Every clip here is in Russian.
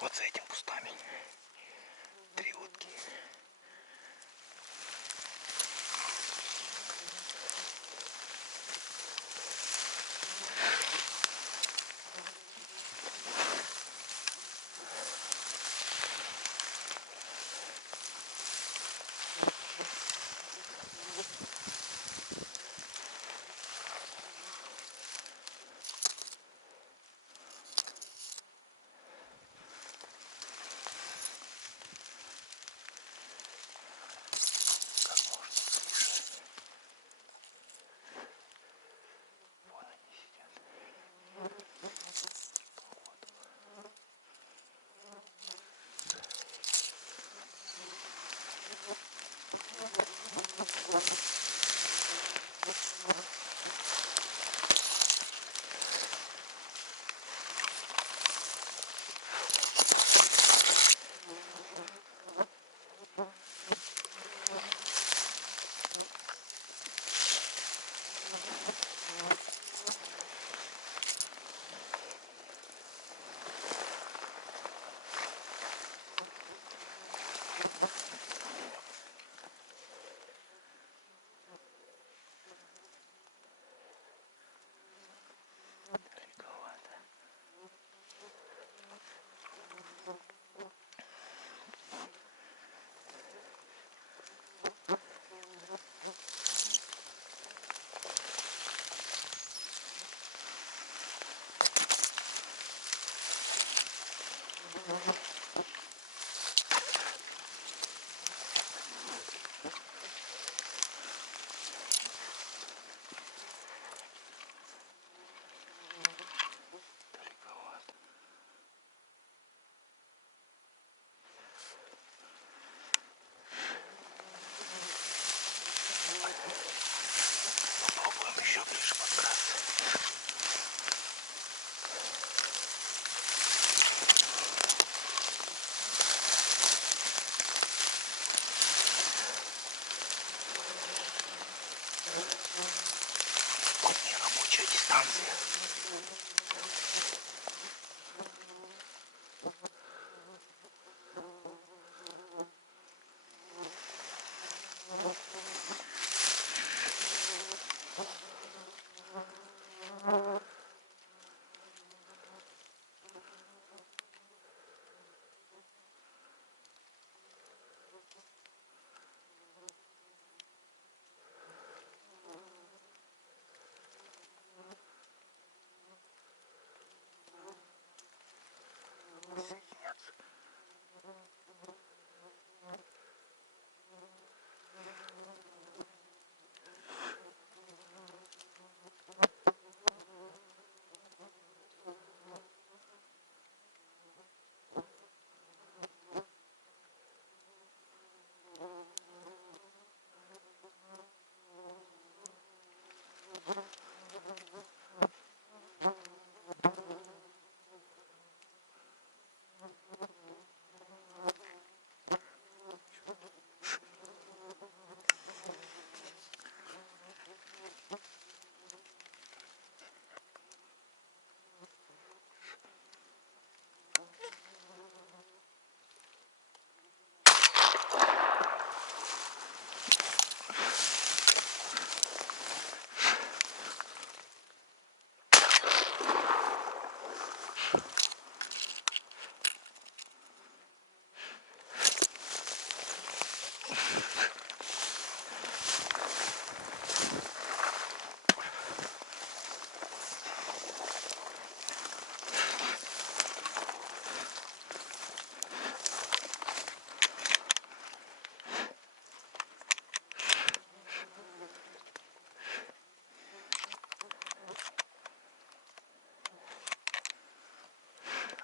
Вот за этим кустами 3 утки. Попробуем еще ближе подкрасться. Вот нерабочая дистанция.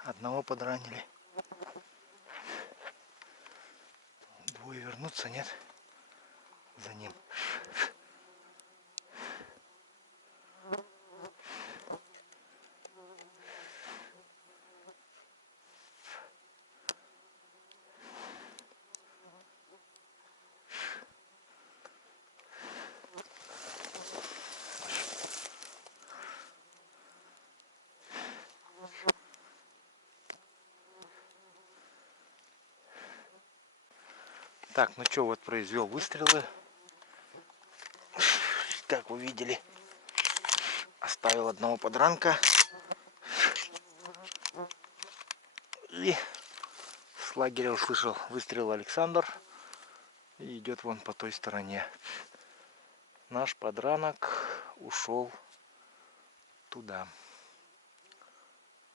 Одного подранили. Двое вернуться, нет? За ним. Так, ну что, вот произвел выстрелы. Как вы видели, оставил одного подранка. И с лагеря услышал выстрел Александр. И идет вон по той стороне. Наш подранок ушел туда.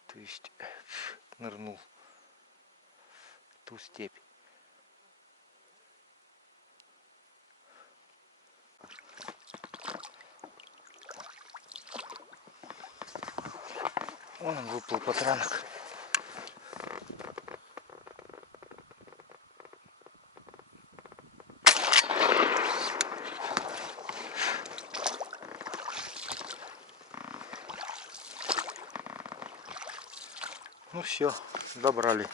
То есть нырнул в ту степь. Вон он выплыл подранок. Ну все, добрали.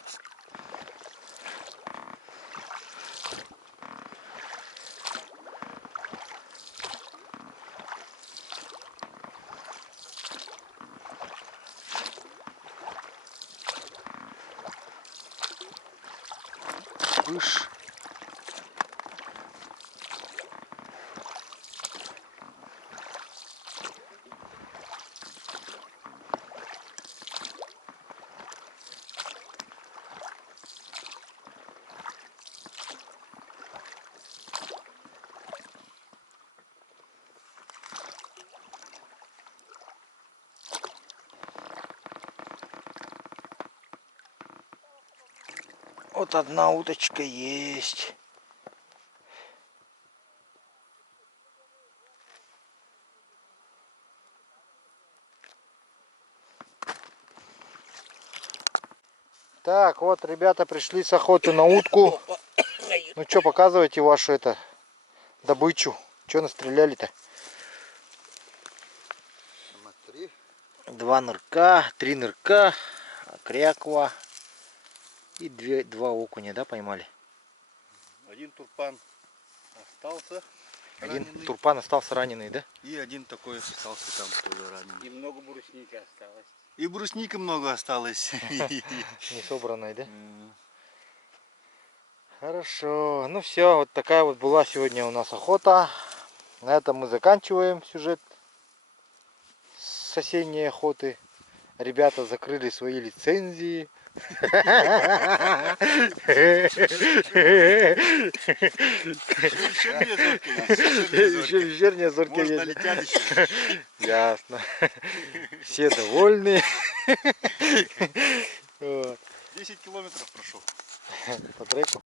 Пыш. Вот одна уточка есть. Так, вот ребята пришли с охоты на утку. Ну что, показывайте вашу добычу. Что настреляли-то? 2 нырка, 3 нырка, кряква и 2 окуня, да, поймали? Один турпан остался. Один раненый. турпан остался раненый, да? И один такой остался там тоже раненый. И много брусники осталось. И брусника много осталось. Не собранной, да? Хорошо. Ну все, вот такая вот была сегодня у нас охота. На этом мы заканчиваем сюжет с осенней охоты. Ребята закрыли свои лицензии. Еще вечерняя зорька есть. Можно летят еще. Ясно. Все довольны. 10 километров прошел. По треку.